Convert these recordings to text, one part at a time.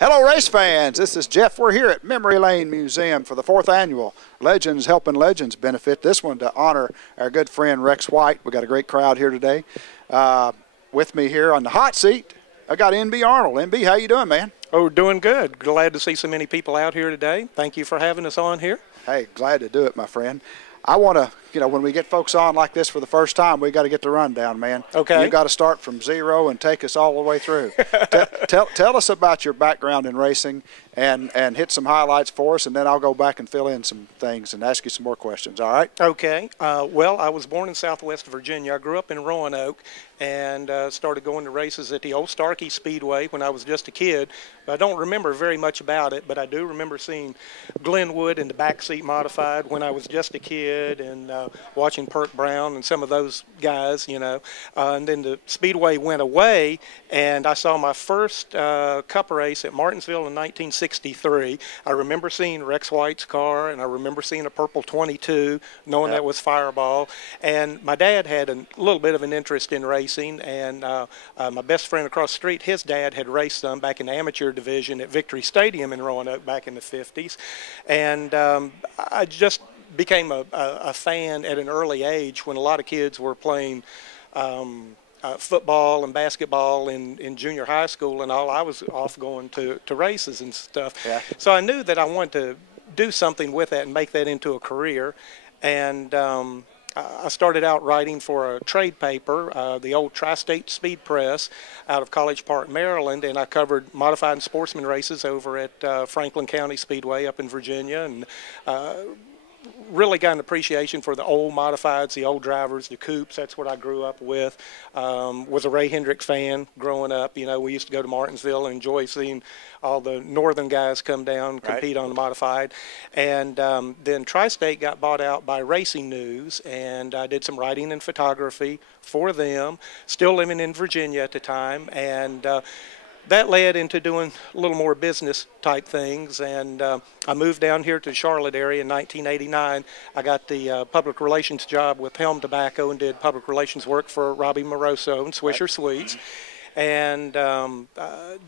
Hello race fans, this is Jeff. We're here at Memory Lane Museum for the 4th annual Legends Helping Legends benefit. This one to honor our good friend Rex White. We got a great crowd here today. With me here on the hot seat, I got B Arnold. B, how you doing, man? Oh, doing good. Glad to see so many people out here today. Thank you for having us on here. Hey, glad to do it, my friend. I want to, when we get folks on like this for the first time, we got to get the rundown, man. Okay. You got to start from zero and take us all the way through. Tell us about your background in racing and hit some highlights for us, and then I'll go back and fill in some things and ask you some more questions, all right? Okay. Well, I was born in Southwest Virginia. I grew up in Roanoke and started going to races at the old Starkey Speedway when I was just a kid. I don't remember very much about it, but I do remember seeing Glenwood in the backseat modified when I was just a kid, and watching Perk Brown and some of those guys, and then the Speedway went away, and I saw my first Cup race at Martinsville in 1963. I remember seeing Rex White's car, and I remember seeing a purple 22, knowing that was Fireball. And my dad had a little bit of an interest in racing, and my best friend across the street, his dad had raced some back in the amateur division at Victory Stadium in Roanoke back in the 50s. And I just became a fan at an early age when a lot of kids were playing football and basketball in junior high school and all. I was off going to races and stuff. Yeah. So I knew that I wanted to do something with that and make that into a career. And I started out writing for a trade paper, the old Tri-State Speed Press out of College Park, Maryland, and I covered modified and sportsman races over at Franklin County Speedway up in Virginia, and really got an appreciation for the old modifieds, the old drivers, the coupes. That's what I grew up with. Was a Ray Hendrick fan growing up. We used to go to Martinsville and enjoy seeing all the northern guys come down and compete on the modified. And then Tri-State got bought out by Racing News, and I did some writing and photography for them, still living in Virginia at the time. And that led into doing a little more business type things, and I moved down here to the Charlotte area in 1989. I got the public relations job with Helm Tobacco and did public relations work for Robbie Moroso and Swisher Sweets, and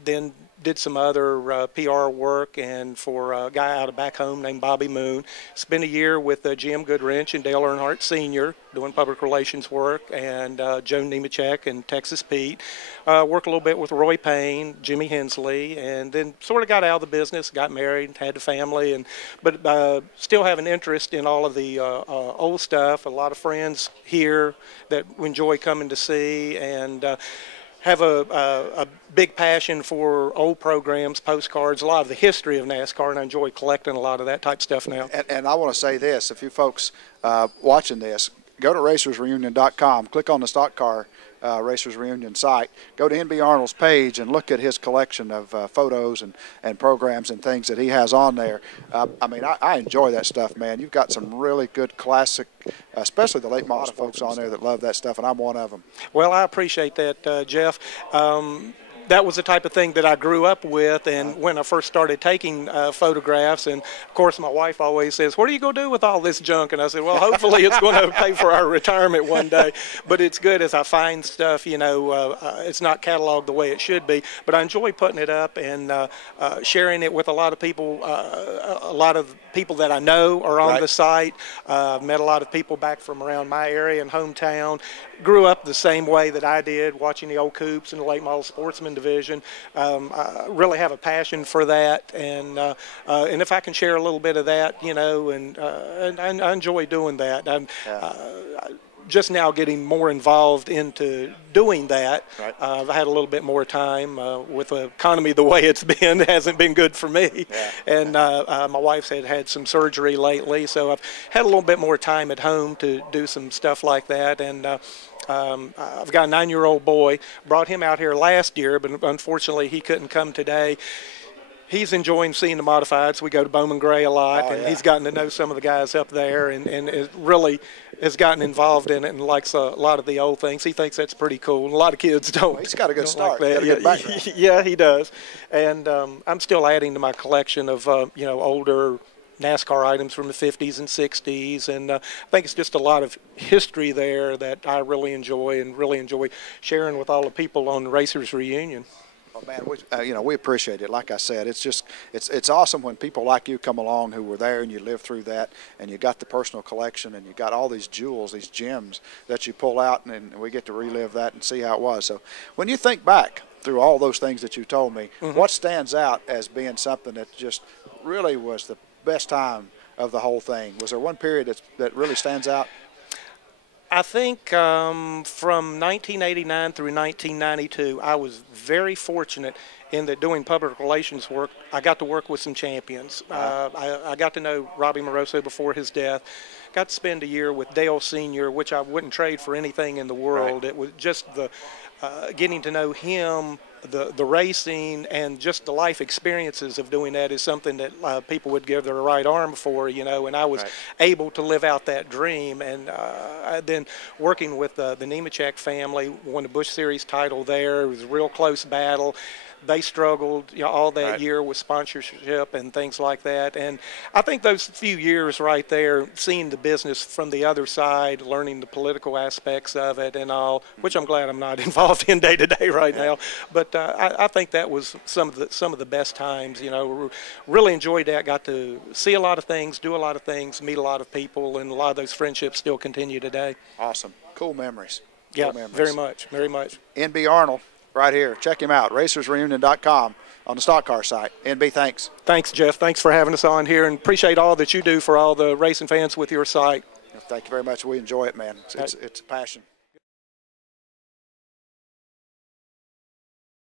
then did some other PR work and for a guy out of back home named Bobby Moon. Spent a year with Jim Goodwrench and Dale Earnhardt Sr. doing public relations work, and Joe Nemechek and Texas Pete. Worked a little bit with Roy Payne, Jimmy Hensley, and then sort of got out of the business, got married, had a family, but still have an interest in all of the old stuff. A lot of friends here that enjoy coming to see, and have a big passion for old programs, postcards, a lot of the history of NASCAR, and I enjoy collecting a lot of that type of stuff now. And I want to say this, if you folks watching this, go to racersreunion.com, click on the Stock Car Racers Reunion site, go to B Arnold's page and look at his collection of photos and programs and things that he has on there. I enjoy that stuff, man. You've got some really good classic, especially the late model folks on there that love that stuff, and I'm one of them. Well, I appreciate that, Jeff. That was the type of thing that I grew up with, and when I first started taking photographs, and of course my wife always says, what are you going to do with all this junk? And I said, well, hopefully it's going to pay for our retirement one day. But it's good as I find stuff, it's not cataloged the way it should be, but I enjoy putting it up and sharing it with a lot of people. A lot of people that I know are on the site. I've met a lot of people back from around my area and hometown. Grew up the same way that I did, watching the old coupes and the late model sportsman division. I really have a passion for that, and if I can share a little bit of that, and I enjoy doing that. I'm just now getting more involved into doing that. I've had a little bit more time with the economy the way it's been. It hasn't been good for me. And my wife's had some surgery lately, so I've had a little bit more time at home to do some stuff like that. And I've got a 9-year-old boy. Brought him out here last year, but unfortunately he couldn't come today. He's enjoying seeing the modifieds. We go to Bowman Gray a lot, and he's gotten to know some of the guys up there, and it really has gotten involved in it and likes a lot of the old things. He thinks that's pretty cool, and a lot of kids don't. He's got a good start. Like that. Got a good background. Yeah, he does. And I'm still adding to my collection of older NASCAR items from the 50s and 60s, and I think it's just a lot of history there that I really enjoy and really enjoy sharing with all the people on the Racers Reunion. Well, man, we appreciate it. Like I said, it's awesome when people like you come along who were there and you lived through that, and you got the personal collection and you got all these jewels, these gems that you pull out, and we get to relive that and see how it was. So when you think back through all those things that you told me, what stands out as being something that just really was the best time of the whole thing? Was there one period that really stands out? I think from 1989 through 1992, I was very fortunate in that doing public relations work, I got to work with some champions. I got to know Robbie Moroso before his death. Got to spend a year with Dale Sr., which I wouldn't trade for anything in the world. It was just the getting to know him, the racing, and just the life experiences of doing that is something that people would give their right arm for, you know, and I was able to live out that dream. And then working with the Nemechek family, won the Busch Series title there. It was a real close battle. They struggled, you know, all that year with sponsorship and things like that. And I think those few years right there, seeing the business from the other side, learning the political aspects of it and all, which I'm glad I'm not involved in day to day right now. But I think that was some of the best times. You know, really enjoyed that. Got to see a lot of things, do a lot of things, meet a lot of people, and a lot of those friendships still continue today. Awesome, cool memories. Yeah, cool memories. very much, very much. B Arnold. Right here. Check him out, racersreunion.com on the Stock Car site. NB, thanks. Thanks, Jeff. Thanks for having us on here, and appreciate all that you do for all the racing fans with your site. Thank you very much. We enjoy it, man. It's a passion.